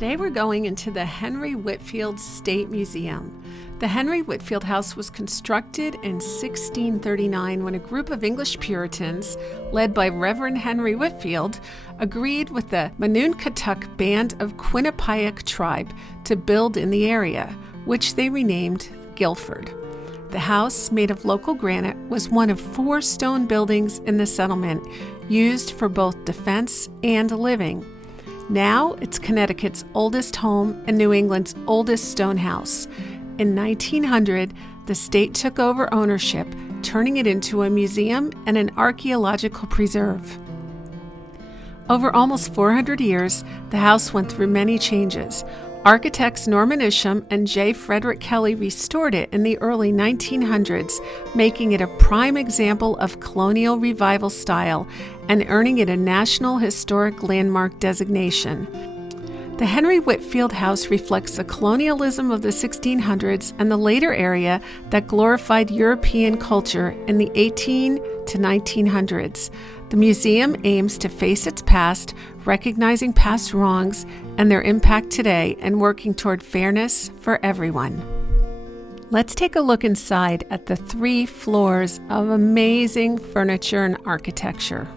Today we're going into the Henry Whitfield State Museum. The Henry Whitfield House was constructed in 1639 when a group of English Puritans, led by Reverend Henry Whitfield, agreed with the Monoonketuk band of Quinnipiac tribe to build in the area, which they renamed Gilford. The house, made of local granite, was one of 4 stone buildings in the settlement, used for both defense and living. Now, it's Connecticut's oldest home and New England's oldest stone house. In 1900, the state took over ownership, turning it into a museum and an archaeological preserve. Over almost 400 years, the house went through many changes. Architects Norman Isham and J. Frederick Kelly restored it in the early 1900s, making it a prime example of colonial revival style and earning it a National Historic Landmark designation. The Henry Whitfield House reflects the colonialism of the 1600s and the later era that glorified European culture in the 18 to 1900s. The museum aims to face its past, recognizing past wrongs and their impact today, and working toward fairness for everyone. Let's take a look inside at the 3 floors of amazing furniture and architecture.